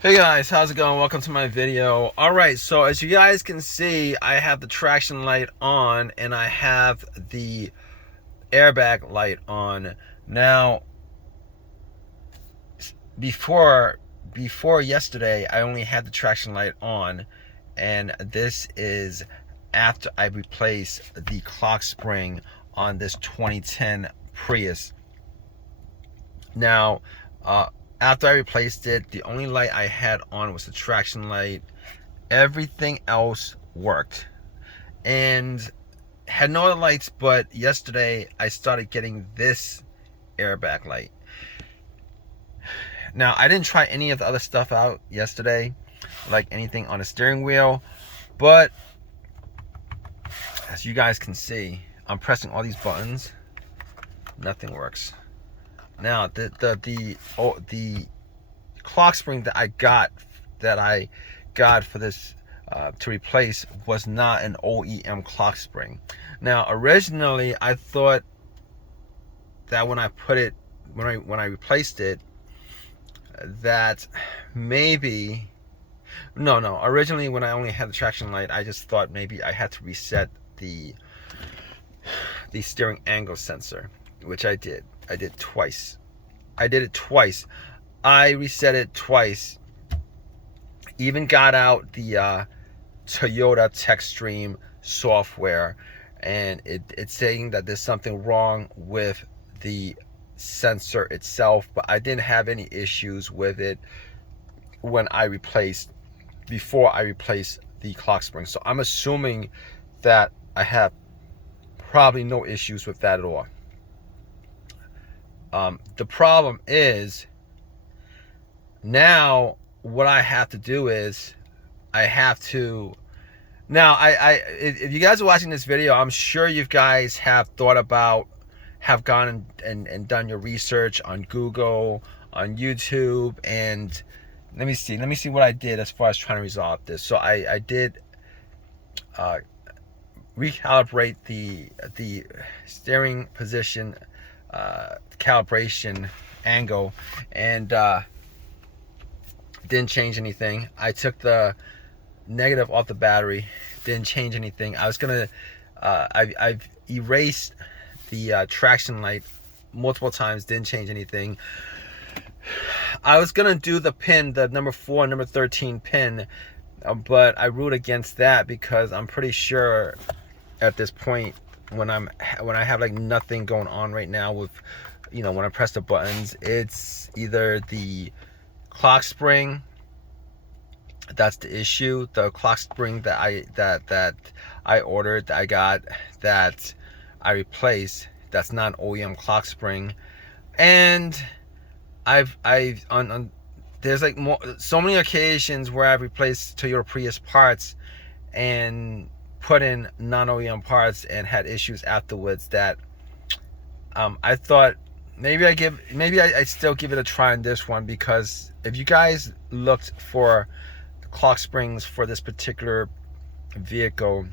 Hey guys, how's it going? Welcome to my video. Alright, so as you guys can see, I have the traction light on and I have the airbag light on. Now, before yesterday, I only had the traction light on, and this is after I replaced the clock spring on this 2010 Prius. Now, after I replaced it, the only light I had on was the traction light. Everything else worked, and had no other lights. But yesterday I started getting this airbag light. Now, I didn't try any of the other stuff out yesterday, like anything on the steering wheel, but as you guys can see, I'm pressing all these buttons, nothing works. Now, the clock spring that I got for this to replace was not an OEM clock spring. Now, originally I thought that when I replaced it, that maybe originally when I only had the traction light, I just thought maybe I had to reset the steering angle sensor, which I did. I did it twice. I reset it twice. Even got out the Toyota TechStream software, and it's saying that there's something wrong with the sensor itself, but I didn't have any issues with it before I replaced the clock spring. So I'm assuming that I have probably no issues with that at all. The problem is, now what I have to do is if you guys are watching this video, I'm sure you guys have gone and done your research on Google, on YouTube, and let me see what I did as far as trying to resolve this. So I did recalibrate the steering position calibration angle, and didn't change anything. I took the negative off the battery, didn't change anything. I was gonna I've erased the traction light multiple times, didn't change anything. I was gonna do the pin, the number 4 and number 13 pin, but I ruled against that because I'm pretty sure at this point, when I have like nothing going on right now with, when I press the buttons, it's either the clock spring that's the issue, the clock spring that I ordered, that I got, that I replaced, that's not an OEM clock spring. And there's like so many occasions where I've replaced Toyota Prius parts and put in non-OEM parts and had issues afterwards, that I thought maybe I still give it a try on this one, because if you guys looked for clock springs for this particular vehicle,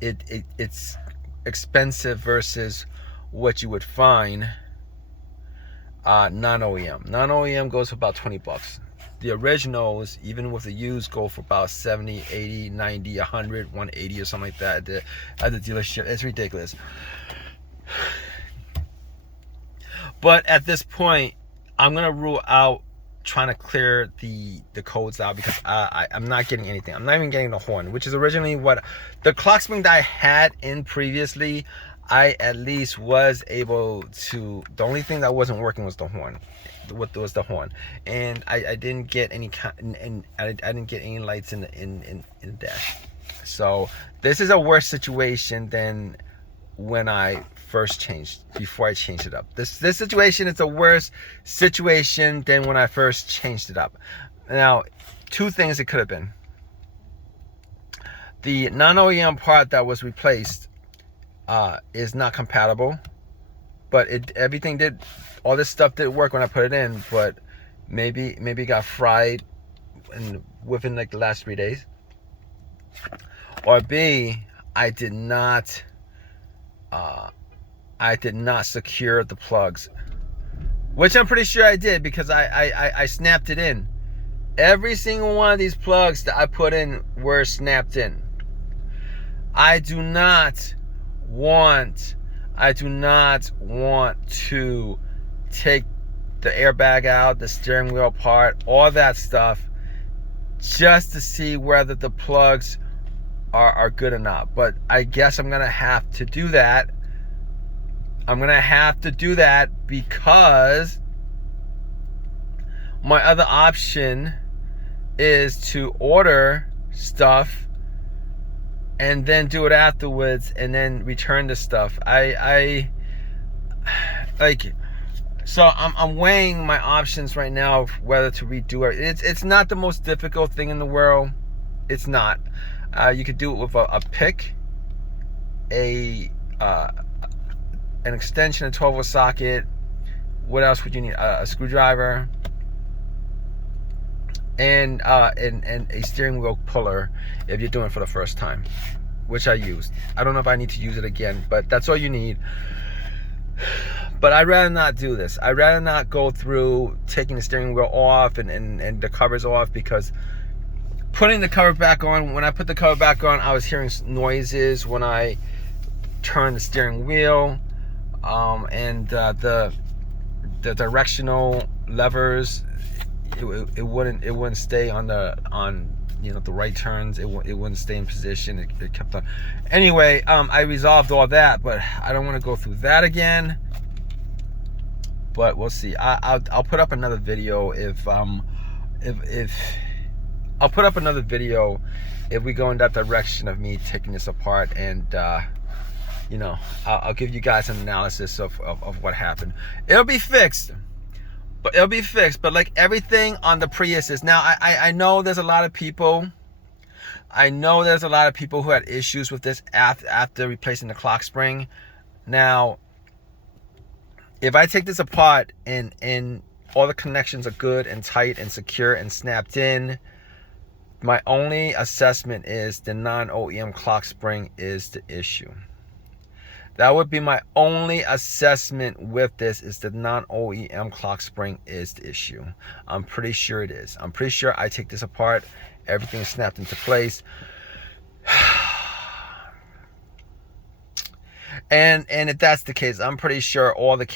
it's expensive versus what you would find non-OEM. Non-OEM goes for about 20 bucks. The originals, even with the used, go for about 70, 80, 90, 100, 180 or something like that at the dealership. It's ridiculous. But at this point, I'm gonna rule out trying to clear the codes out, because I'm not getting anything. I'm not even getting the horn, which is originally what the clock spring that I had in previously, I at least was able to. The only thing that wasn't working was the horn. What was the horn? And I didn't get any and I didn't get any lights in the dash. So this is a worse situation than when I before I changed it up. This situation is a worse situation than when I first changed it up. Now, two things it could have been. The non-OEM part that was replaced is not compatible, but all this stuff did work when I put it in, but maybe it got fried within like the last 3 days. Or B, I did not secure the plugs, which I'm pretty sure I did, because I snapped it in. Every single one of these plugs that I put in were snapped in. I do not want to take the airbag out, the steering wheel part, all that stuff, just to see whether the plugs are good or not. But I guess I'm gonna have to do that. I'm gonna have to do that because my other option is to order stuff and then do it afterwards and then return the stuff. So I'm weighing my options right now of whether to redo it. It's not the most difficult thing in the world. It's not. You could do it with a pick, an extension, a 12-volt socket. What else would you need? A screwdriver and a steering wheel puller if you're doing it for the first time, which I used. I don't know if I need to use it again, but that's all you need. But I'd rather not do this. I'd rather not go through taking the steering wheel off and the covers off, because putting the cover back on, when I put the cover back on, I was hearing noises when I turned the steering wheel, and the directional levers, it wouldn't stay on the right turns. It wouldn't stay in position. It kept on. Anyway, I resolved all that, but I don't want to go through that again. But we'll see. I'll put up another video if I'll put up another video if we go in that direction of me taking this apart, and I'll give you guys an analysis of what happened. It'll be fixed. But like everything on the Priuses. Now, I know there's a lot of people. Who had issues with this after replacing the clock spring. Now, if I take this apart and all the connections are good and tight and secure and snapped in, my only assessment is the non-OEM clock spring is the issue. That would be my only assessment with this, is the non-OEM clock spring is the issue. I'm pretty sure it is. I'm pretty sure I take this apart, everything is snapped into place. And if that's the case, I'm pretty sure all the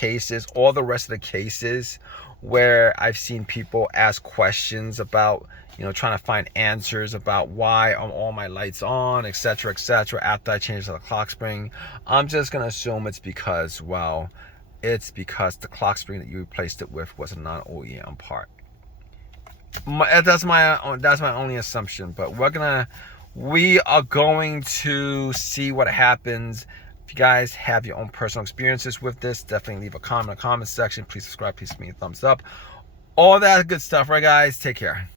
rest of the cases where I've seen people ask questions about, trying to find answers about why are all my lights on, etc., after I changed the clock spring, I'm just going to assume it's because the clock spring that you replaced it with was a non-OEM part. That's my only assumption, but we are going to see what happens. If you guys have your own personal experiences with this, definitely leave a comment in the comment section. Please subscribe, please give me a thumbs up. All that good stuff, right guys? Take care.